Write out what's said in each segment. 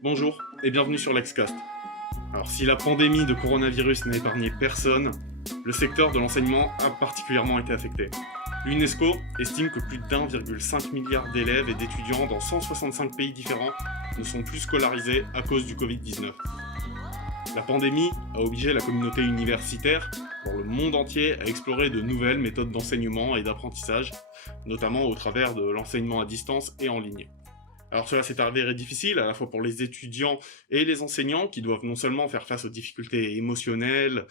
Bonjour et bienvenue sur l'Excast. Alors si la pandémie de coronavirus n'a épargné personne, le secteur de l'enseignement a particulièrement été affecté. L'UNESCO estime que plus d'1,5 milliard d'élèves et d'étudiants dans 165 pays différents ne sont plus scolarisés à cause du Covid-19. La pandémie a obligé la communauté universitaire dans le monde entier à explorer de nouvelles méthodes d'enseignement et d'apprentissage, notamment au travers de l'enseignement à distance et en ligne. Alors cela s'est avéré difficile à la fois pour les étudiants et les enseignants qui doivent non seulement faire face aux difficultés émotionnelles,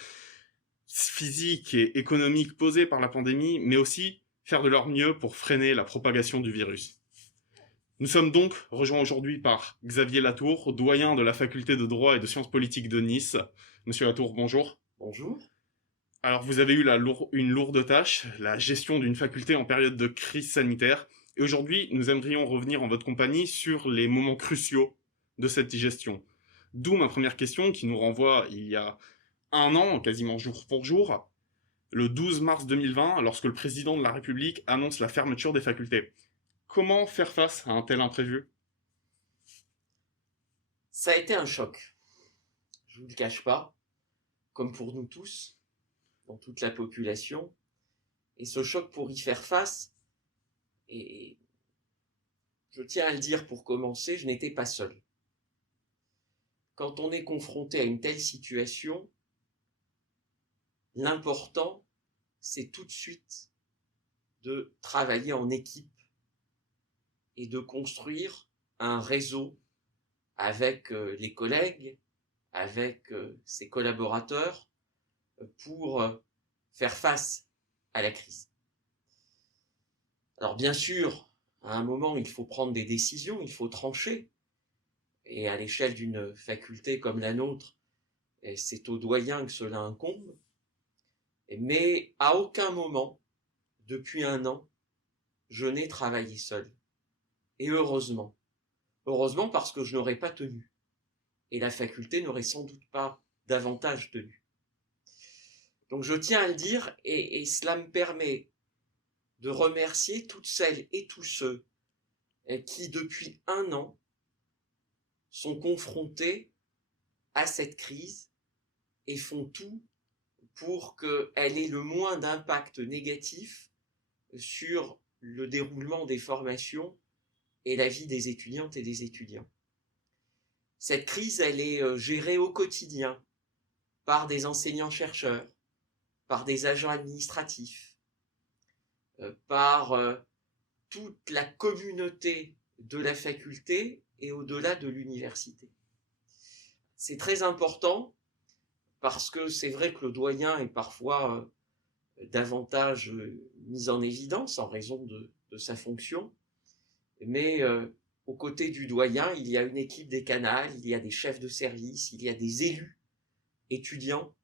physiques et économiques posées par la pandémie, mais aussi faire de leur mieux pour freiner la propagation du virus. Nous sommes donc rejoints aujourd'hui par Xavier Latour, doyen de la faculté de droit et de sciences politiques de Nice. Monsieur Latour, bonjour. Bonjour. Alors vous avez eu une lourde tâche, la gestion d'une faculté en période de crise sanitaire. Et aujourd'hui, nous aimerions revenir en votre compagnie sur les moments cruciaux de cette gestion. D'où ma première question qui nous renvoie il y a un an, quasiment jour pour jour, le 12 mars 2020, lorsque le président de la République annonce la fermeture des facultés. Comment faire face à un tel imprévu? Ça a été un choc, je ne vous le cache pas, comme pour nous tous, dans toute la population. Et ce choc, pour y faire face, et je tiens à le dire pour commencer, je n'étais pas seul. Quand on est confronté à une telle situation, l'important, c'est tout de suite de travailler en équipe et de construire un réseau avec les collègues, avec ses collaborateurs, pour faire face à la crise. Alors bien sûr, à un moment, il faut prendre des décisions, il faut trancher. Et à l'échelle d'une faculté comme la nôtre, c'est aux doyens que cela incombe. Mais à aucun moment, depuis un an, je n'ai travaillé seul. Et heureusement. Heureusement parce que je n'aurais pas tenu. Et la faculté n'aurait sans doute pas davantage tenu. Donc je tiens à le dire, et cela me permet de remercier toutes celles et tous ceux qui, depuis un an, sont confrontés à cette crise et font tout pour qu'elle ait le moins d'impact négatif sur le déroulement des formations et la vie des étudiantes et des étudiants. Cette crise, elle est gérée au quotidien par des enseignants-chercheurs, par des agents administratifs, par toute la communauté de la faculté et au-delà de l'université. C'est très important parce que c'est vrai que le doyen est parfois davantage mis en évidence en raison de sa fonction, mais aux côtés du doyen, il y a une équipe décanale, il y a des chefs de service, il y a des élus étudiants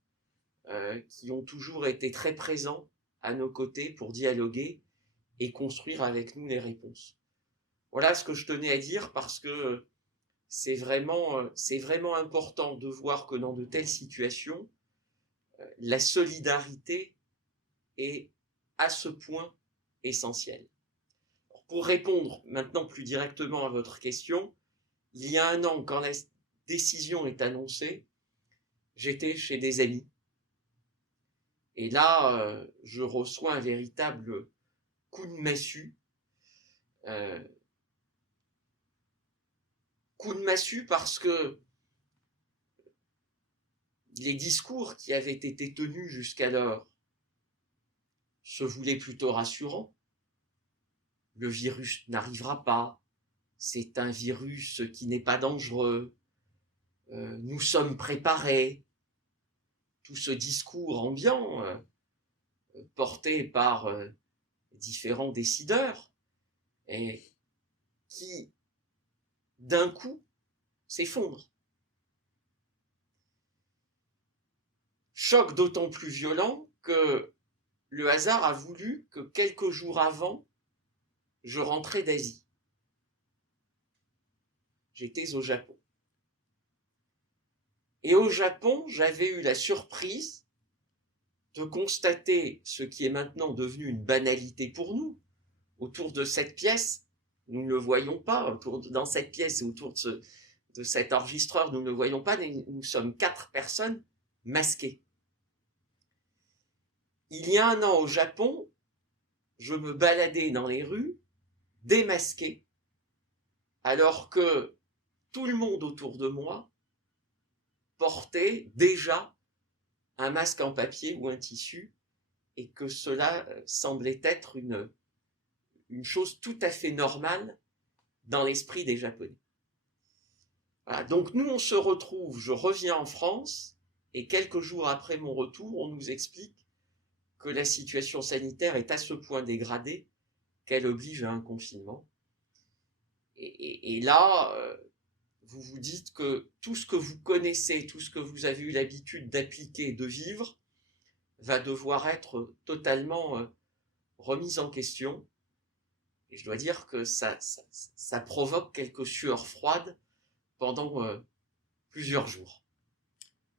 qui ont toujours été très présents à nos côtés pour dialoguer et construire avec nous les réponses. Voilà ce que je tenais à dire parce que c'est vraiment important de voir que dans de telles situations, la solidarité est à ce point essentielle. Pour répondre maintenant plus directement à votre question, il y a un an, quand la décision est annoncée, j'étais chez des amis. Et là, je reçois un véritable coup de massue. Coup de massue parce que les discours qui avaient été tenus jusqu'alors se voulaient plutôt rassurants. Le virus n'arrivera pas, c'est un virus qui n'est pas dangereux, nous sommes préparés. Tout ce discours ambiant porté par différents décideurs et qui d'un coup s'effondre. Choc d'autant plus violent que le hasard a voulu que quelques jours avant, je rentrais d'Asie. J'étais au Japon. Et au Japon, j'avais eu la surprise de constater ce qui est maintenant devenu une banalité pour nous. Autour de cette pièce, nous ne le voyons pas, dans cette pièce et autour de cet enregistreur, nous ne le voyons pas, mais nous sommes 4 personnes masquées. Il y a un an au Japon, je me baladais dans les rues, démasqué, alors que tout le monde autour de moi portait déjà un masque en papier ou un tissu, et que cela semblait être une chose tout à fait normale dans l'esprit des Japonais. Voilà, donc nous on se retrouve, je reviens en France, et quelques jours après mon retour, on nous explique que la situation sanitaire est à ce point dégradée qu'elle oblige à un confinement. Et là, vous vous dites que tout ce que vous connaissez, tout ce que vous avez eu l'habitude d'appliquer et de vivre, va devoir être totalement remis en question. Et je dois dire que ça provoque quelques sueurs froides pendant plusieurs jours.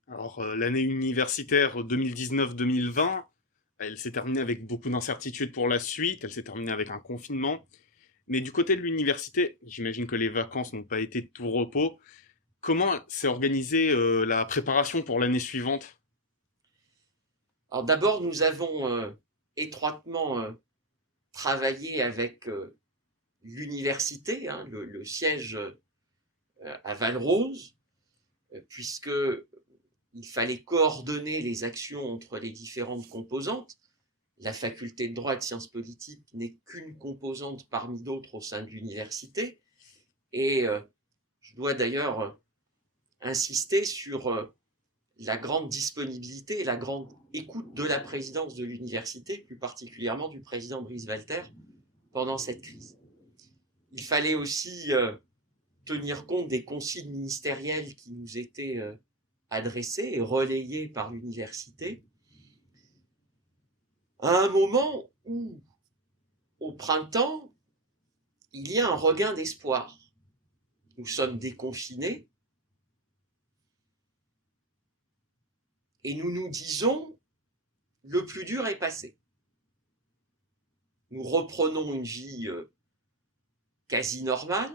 Alors, l'année universitaire 2019-2020, elle s'est terminée avec beaucoup d'incertitudes pour la suite, elle s'est terminée avec un confinement. Mais du côté de l'université, j'imagine que les vacances n'ont pas été de tout repos. Comment s'est organisée la préparation pour l'année suivante? Alors d'abord, nous avons étroitement travaillé avec l'université, hein, le siège à Valrose, puisque il fallait coordonner les actions entre les différentes composantes. La faculté de droit et de sciences politiques n'est qu'une composante parmi d'autres au sein de l'université. Et je dois d'ailleurs insister sur la grande disponibilité et la grande écoute de la présidence de l'université, plus particulièrement du président Brice Walter, pendant cette crise. Il fallait aussi tenir compte des consignes ministérielles qui nous étaient adressées et relayées par l'université, à un moment où, au printemps, il y a un regain d'espoir. Nous sommes déconfinés et nous nous disons, le plus dur est passé. Nous reprenons une vie quasi normale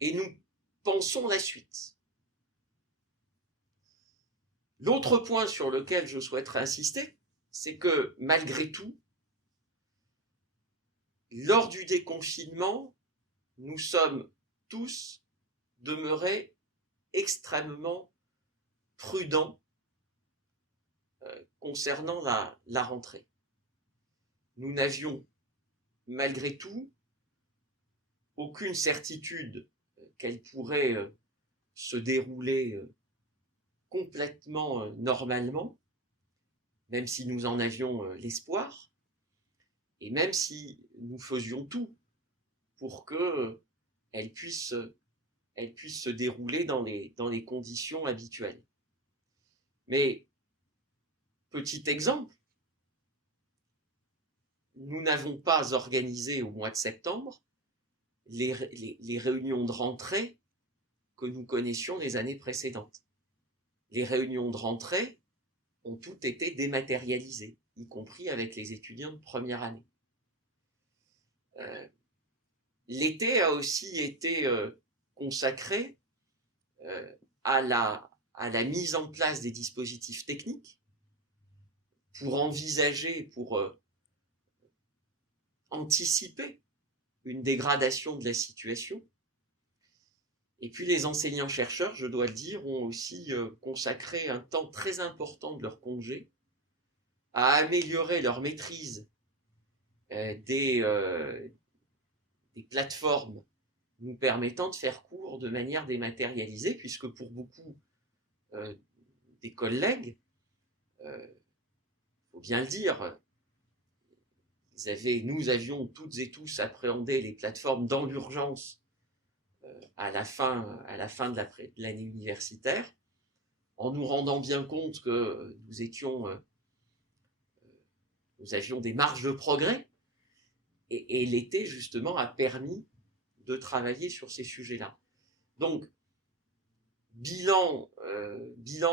et nous pensons la suite. L'autre point sur lequel je souhaiterais insister, c'est que malgré tout, lors du déconfinement, nous sommes tous demeurés extrêmement prudents concernant la rentrée. Nous n'avions malgré tout aucune certitude qu'elle pourrait se dérouler complètement normalement, même si nous en avions l'espoir, et même si nous faisions tout pour que elle puisse se dérouler dans les conditions habituelles. Mais, petit exemple, nous n'avons pas organisé au mois de septembre les réunions de rentrée que nous connaissions les années précédentes. Les réunions de rentrée ont toutes été dématérialisées, y compris avec les étudiants de première année. L'été a aussi été consacré à la mise en place des dispositifs techniques pour envisager, pour anticiper une dégradation de la situation. Et puis les enseignants-chercheurs, je dois le dire, ont aussi consacré un temps très important de leur congé à améliorer leur maîtrise des plateformes nous permettant de faire cours de manière dématérialisée, puisque pour beaucoup des collègues, faut bien le dire, nous avions toutes et tous appréhendé les plateformes dans l'urgence à la fin de l'année universitaire, en nous rendant bien compte que nous avions des marges de progrès, et l'été justement a permis de travailler sur ces sujets-là. Donc, bilan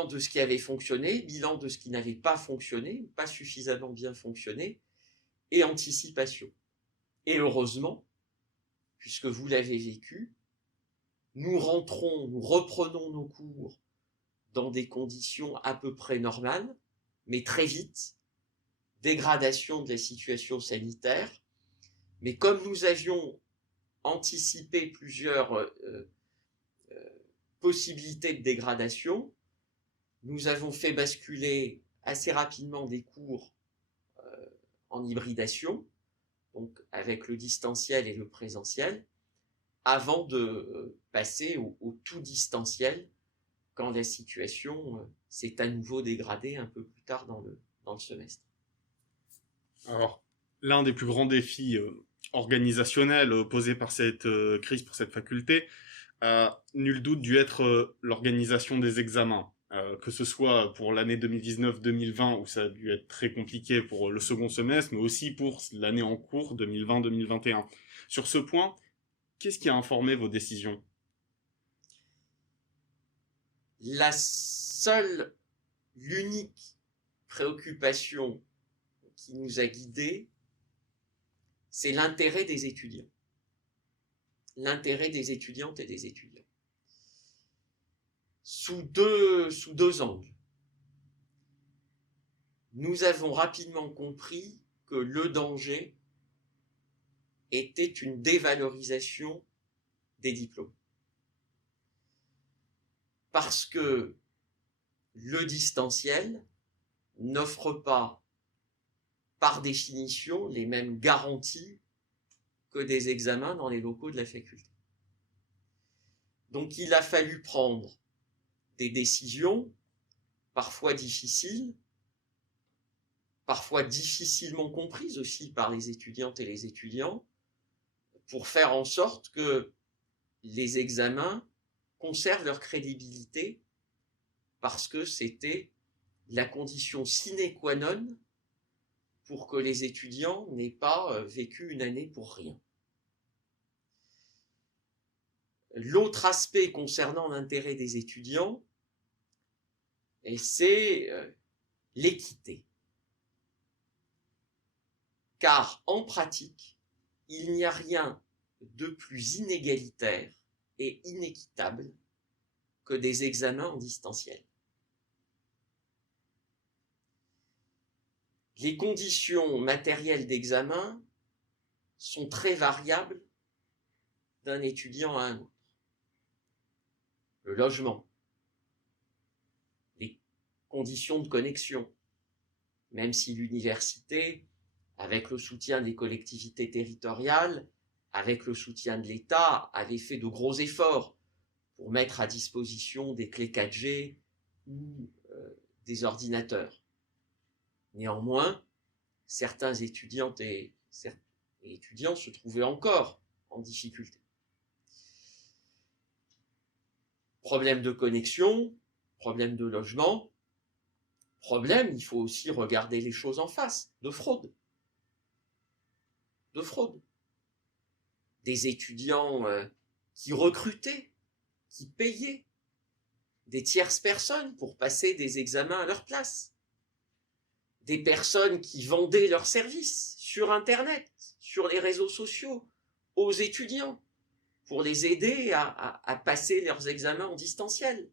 de ce qui avait fonctionné, bilan de ce qui n'avait pas fonctionné, pas suffisamment bien fonctionné, et anticipation. Et heureusement, puisque vous l'avez vécu, nous reprenons nos cours dans des conditions à peu près normales, mais très vite, dégradation de la situation sanitaire. Mais comme nous avions anticipé plusieurs possibilités de dégradation, nous avons fait basculer assez rapidement des cours en hybridation, donc avec le distanciel et le présentiel, avant de passer au tout distanciel quand la situation s'est à nouveau dégradée un peu plus tard dans le semestre. Alors, l'un des plus grands défis organisationnels posés par cette crise pour cette faculté a nul doute dû être l'organisation des examens. Que ce soit pour l'année 2019-2020 où ça a dû être très compliqué pour le second semestre, mais aussi pour l'année en cours 2020-2021. Sur ce point, qu'est-ce qui a informé vos décisions? L'unique préoccupation qui nous a guidés, c'est l'intérêt des étudiants. L'intérêt des étudiantes et des étudiants. Sous deux angles. Nous avons rapidement compris que le danger était une dévalorisation des diplômes. Parce que le distanciel n'offre pas, par définition, les mêmes garanties que des examens dans les locaux de la faculté. Donc il a fallu prendre des décisions, parfois difficiles, parfois difficilement comprises aussi par les étudiantes et les étudiants, pour faire en sorte que les examens conservent leur crédibilité, parce que c'était la condition sine qua non pour que les étudiants n'aient pas vécu une année pour rien. L'autre aspect concernant l'intérêt des étudiants, c'est l'équité. Car en pratique, il n'y a rien de plus inégalitaire et inéquitable que des examens en distanciel. Les conditions matérielles d'examen sont très variables d'un étudiant à un autre. Le logement, les conditions de connexion, même si l'université, avec le soutien des collectivités territoriales, avec le soutien de l'État, avait fait de gros efforts pour mettre à disposition des clés 4G ou des ordinateurs. Néanmoins, certains étudiantes et étudiants se trouvaient encore en difficulté. Problème de connexion, problème de logement, problème, il faut aussi regarder les choses en face, de fraude. De fraude. Des étudiants qui recrutaient, qui payaient des tierces personnes pour passer des examens à leur place. Des personnes qui vendaient leurs services sur Internet, sur les réseaux sociaux, aux étudiants, pour les aider à passer leurs examens en distanciel.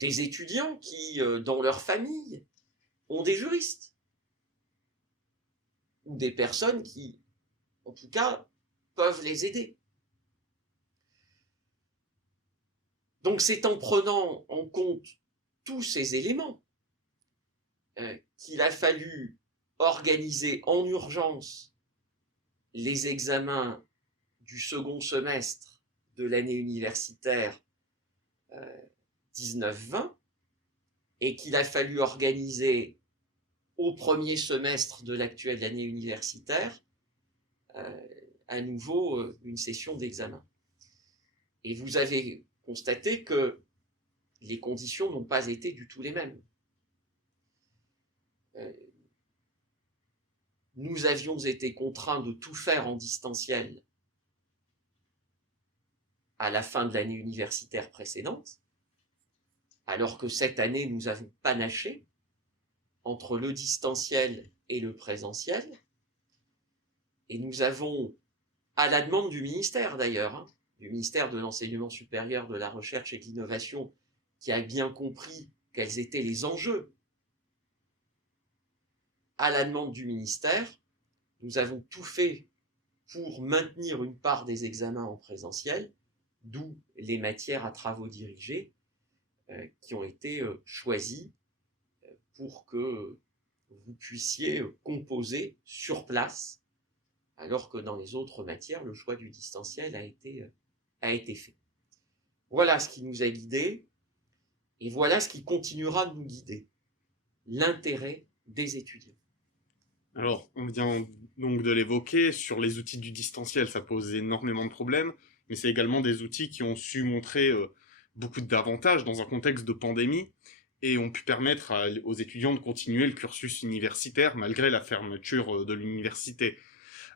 Des étudiants qui, dans leur famille, ont des juristes. Ou des personnes qui, en tout cas, peuvent les aider. Donc c'est en prenant en compte tous ces éléments qu'il a fallu organiser en urgence les examens du second semestre de l'année universitaire 19-20 et qu'il a fallu organiser au premier semestre de l'actuelle année universitaire à nouveau une session d'examen. Et vous avez constaté que les conditions n'ont pas été du tout les mêmes. Nous avions été contraints de tout faire en distanciel à la fin de l'année universitaire précédente, alors que cette année, nous avons panaché entre le distanciel et le présentiel, et nous avons, à la demande du ministère d'ailleurs, du ministère de l'Enseignement supérieur, de la Recherche et de l'Innovation, qui a bien compris quels étaient les enjeux, à la demande du ministère, nous avons tout fait pour maintenir une part des examens en présentiel, d'où les matières à travaux dirigés qui ont été choisies pour que vous puissiez composer sur place, alors que dans les autres matières, le choix du distanciel a été fait. Voilà ce qui nous a guidés, et voilà ce qui continuera de nous guider, l'intérêt des étudiants. Alors, on vient donc de l'évoquer, sur les outils du distanciel, ça pose énormément de problèmes, mais c'est également des outils qui ont su montrer beaucoup d'avantages dans un contexte de pandémie, et ont pu permettre aux étudiants de continuer le cursus universitaire malgré la fermeture de l'université.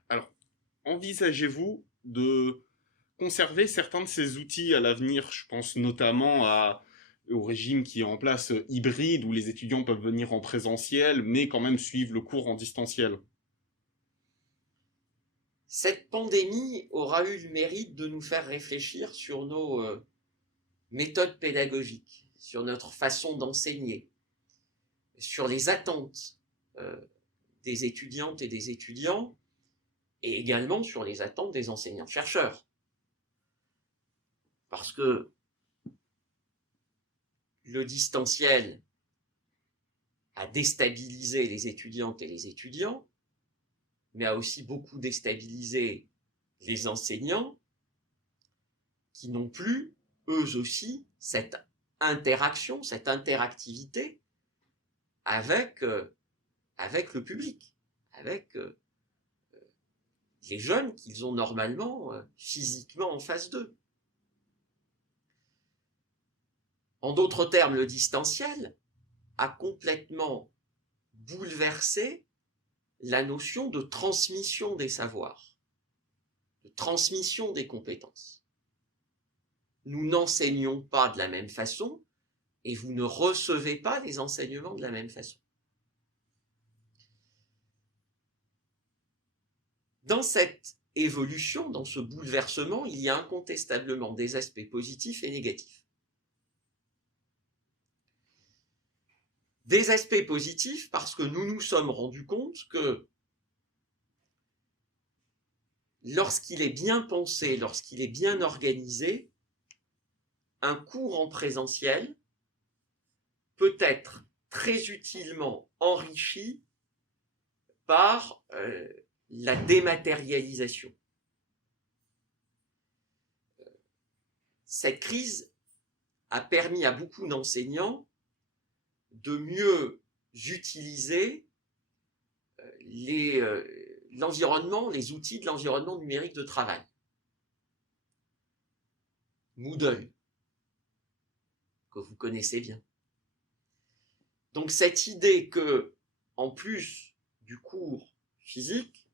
Alors, envisagez-vous de conserver certains de ces outils à l'avenir? Je pense notamment au régime qui est en place hybride, où les étudiants peuvent venir en présentiel, mais quand même suivre le cours en distanciel. Cette pandémie aura eu le mérite de nous faire réfléchir sur nos méthodes pédagogiques, sur notre façon d'enseigner, sur les attentes des étudiantes et des étudiants, et également sur les attentes des enseignants-chercheurs. Parce que le distanciel a déstabilisé les étudiantes et les étudiants, mais a aussi beaucoup déstabilisé les enseignants qui n'ont plus, eux aussi, cette interaction, cette interactivité avec le public, avec les jeunes qu'ils ont normalement physiquement en face d'eux. En d'autres termes, le distanciel a complètement bouleversé la notion de transmission des savoirs, de transmission des compétences. Nous n'enseignons pas de la même façon et vous ne recevez pas les enseignements de la même façon. Dans cette évolution, dans ce bouleversement, il y a incontestablement des aspects positifs et négatifs. Des aspects positifs parce que nous nous sommes rendus compte que lorsqu'il est bien pensé, lorsqu'il est bien organisé, un cours en présentiel peut être très utilement enrichi par la dématérialisation. Cette crise a permis à beaucoup d'enseignants de mieux utiliser l'environnement, les outils de l'environnement numérique de travail. Moodle, que vous connaissez bien. Donc cette idée que, en plus du cours physique,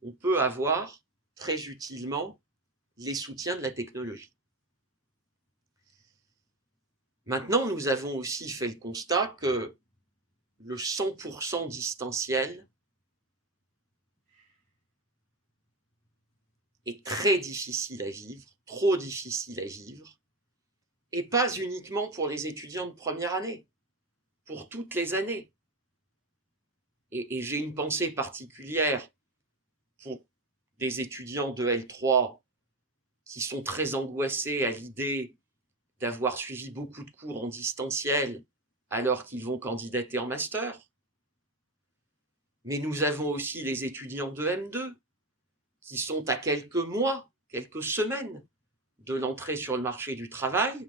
on peut avoir très utilement les soutiens de la technologie. Maintenant, nous avons aussi fait le constat que le 100% distanciel est très difficile à vivre, trop difficile à vivre, et pas uniquement pour les étudiants de première année, pour toutes les années. Et j'ai une pensée particulière pour des étudiants de L3 qui sont très angoissés à l'idée d'avoir suivi beaucoup de cours en distanciel alors qu'ils vont candidater en master. Mais nous avons aussi les étudiants de M2 qui sont à quelques mois, quelques semaines de l'entrée sur le marché du travail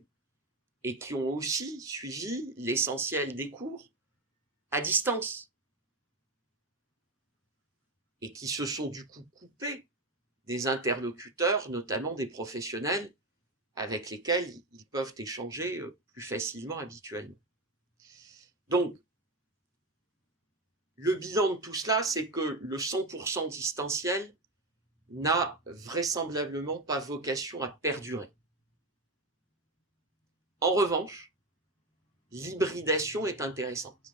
et qui ont aussi suivi l'essentiel des cours à distance et qui se sont du coup coupés des interlocuteurs, notamment des professionnels avec lesquels ils peuvent échanger plus facilement habituellement. Donc, le bilan de tout cela, c'est que le 100% distanciel n'a vraisemblablement pas vocation à perdurer. En revanche, l'hybridation est intéressante.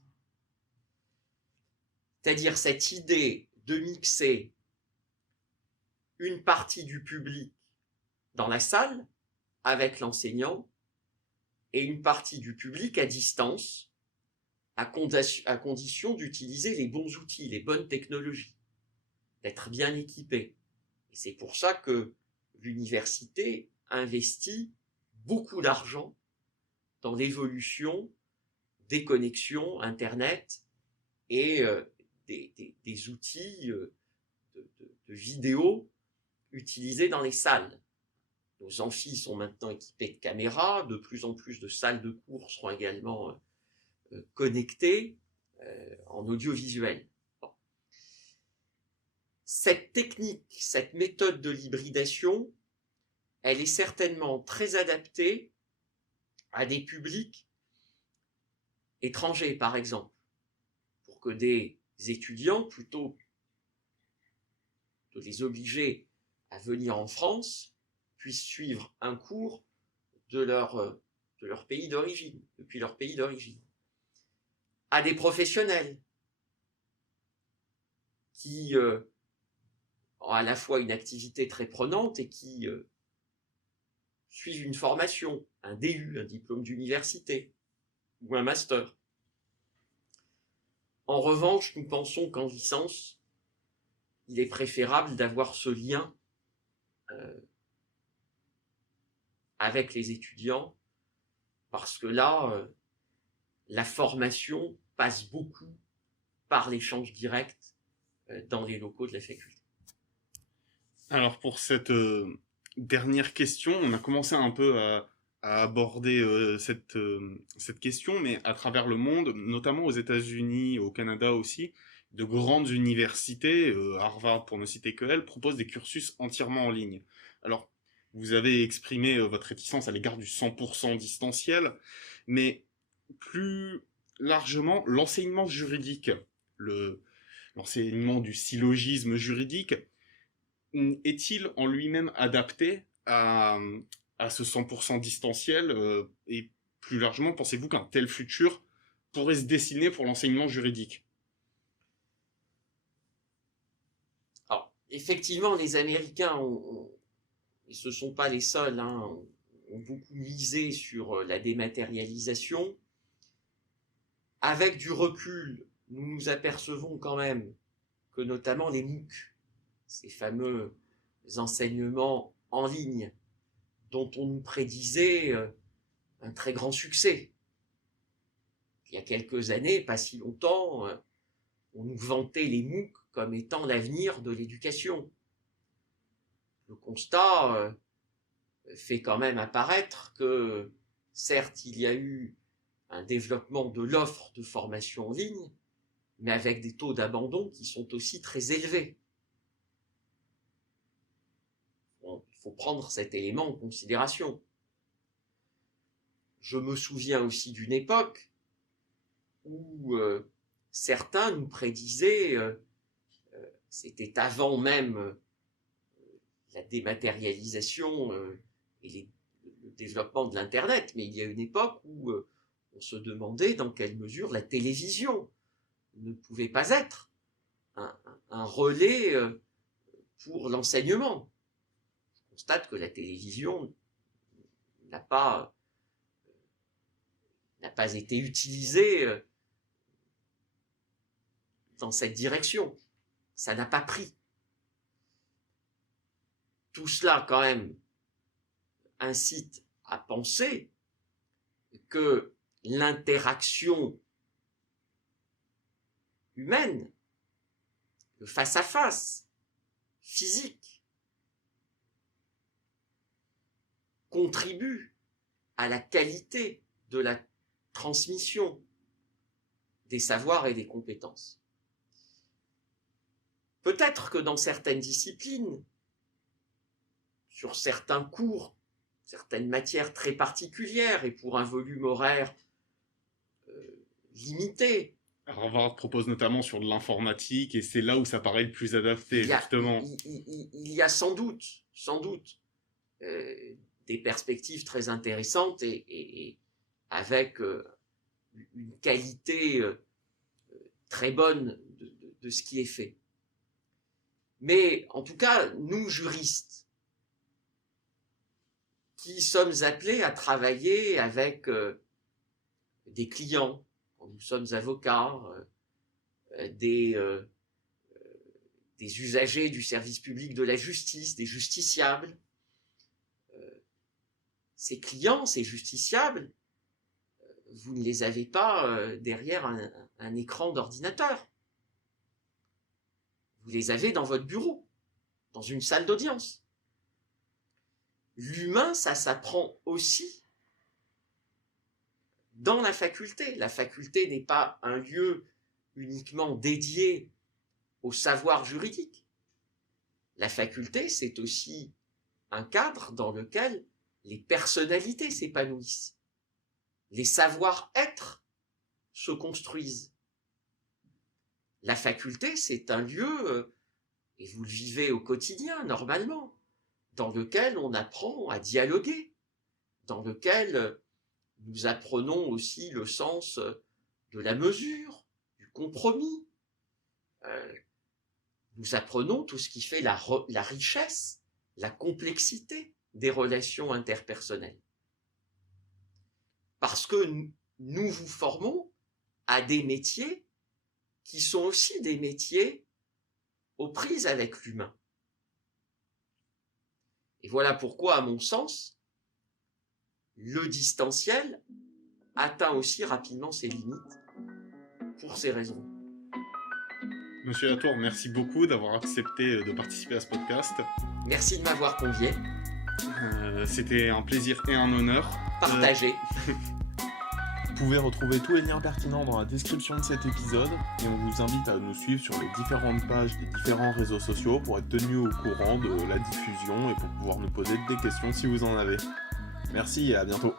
C'est-à-dire cette idée de mixer une partie du public dans la salle avec l'enseignant et une partie du public à distance, à condition d'utiliser les bons outils, les bonnes technologies, d'être bien équipé. Et c'est pour ça que l'université investit beaucoup d'argent dans l'évolution des connexions Internet et des outils de vidéo utilisés dans les salles. Nos amphis sont maintenant équipés de caméras, de plus en plus de salles de cours seront également connectées en audiovisuel. Bon. Cette technique, cette méthode de l'hybridation, elle est certainement très adaptée à des publics étrangers, par exemple, pour que des étudiants, plutôt que de les obliger à venir en France, puissent suivre un cours de leur pays d'origine, depuis leur pays d'origine, à des professionnels qui ont à la fois une activité très prenante et qui suivent une formation, un DU, un diplôme d'université ou un master. En revanche, nous pensons qu'en licence, il est préférable d'avoir ce lien avec les étudiants, parce que là, la formation passe beaucoup par l'échange direct dans les locaux de la faculté. Alors pour cette dernière question, on a commencé un peu à aborder cette question, mais à travers le monde, notamment aux États-Unis, au Canada aussi, de grandes universités, Harvard pour ne citer que elle, proposent des cursus entièrement en ligne. Alors, vous avez exprimé votre réticence à l'égard du 100% distanciel, mais plus largement, l'enseignement juridique, l'enseignement du syllogisme juridique, est-il en lui-même adapté à ce 100% distanciel et plus largement, pensez-vous qu'un tel futur pourrait se dessiner pour l'enseignement juridique? Alors, effectivement, les Américains, et ce ne sont pas les seuls, ont beaucoup misé sur la dématérialisation. Avec du recul, nous nous apercevons quand même que notamment les MOOC, ces fameux enseignements en ligne, dont on nous prédisait un très grand succès. Il y a quelques années, pas si longtemps, on nous vantait les MOOC comme étant l'avenir de l'éducation. Le constat fait quand même apparaître que, certes, il y a eu un développement de l'offre de formation en ligne, mais avec des taux d'abandon qui sont aussi très élevés. Bon, il faut prendre cet élément en considération. Je me souviens aussi d'une époque où certains nous prédisaient, c'était avant même la dématérialisation et le développement de l'Internet, mais il y a une époque où on se demandait dans quelle mesure la télévision ne pouvait pas être un relais pour l'enseignement. Je constate que la télévision n'a pas été utilisée dans cette direction. Ça n'a pas pris. Tout cela, quand même, incite à penser que l'interaction humaine, le face-à-face, physique, contribue à la qualité de la transmission des savoirs et des compétences. Peut-être que dans certaines disciplines, sur certains cours, certaines matières très particulières et pour un volume horaire limité. Harvard propose notamment sur de l'informatique et c'est là où ça paraît le plus adapté, justement. Il y a sans doute des perspectives très intéressantes et avec une qualité très bonne de ce qui est fait. Mais en tout cas, nous, juristes, qui sommes appelés à travailler avec des clients, quand nous sommes avocats, des usagers du service public de la justice, des justiciables. Ces clients, ces justiciables, vous ne les avez pas derrière un écran d'ordinateur. Vous les avez dans votre bureau, dans une salle d'audience. L'humain, ça s'apprend aussi dans la faculté. La faculté n'est pas un lieu uniquement dédié au savoir juridique. La faculté, c'est aussi un cadre dans lequel les personnalités s'épanouissent. Les savoir-être se construisent. La faculté, c'est un lieu, et vous le vivez au quotidien, normalement, dans lequel on apprend à dialoguer, dans lequel nous apprenons aussi le sens de la mesure, du compromis. Nous apprenons tout ce qui fait la richesse, la complexité des relations interpersonnelles. Parce que nous vous formons à des métiers qui sont aussi des métiers aux prises avec l'humain. Et voilà pourquoi, à mon sens, le distanciel atteint aussi rapidement ses limites pour ces raisons. Monsieur Latour, merci beaucoup d'avoir accepté de participer à ce podcast. Merci de m'avoir convié. C'était un plaisir et un honneur. Partagé. Vous pouvez retrouver tous les liens pertinents dans la description de cet épisode et on vous invite à nous suivre sur les différentes pages des différents réseaux sociaux pour être tenu au courant de la diffusion et pour pouvoir nous poser des questions si vous en avez. Merci et à bientôt.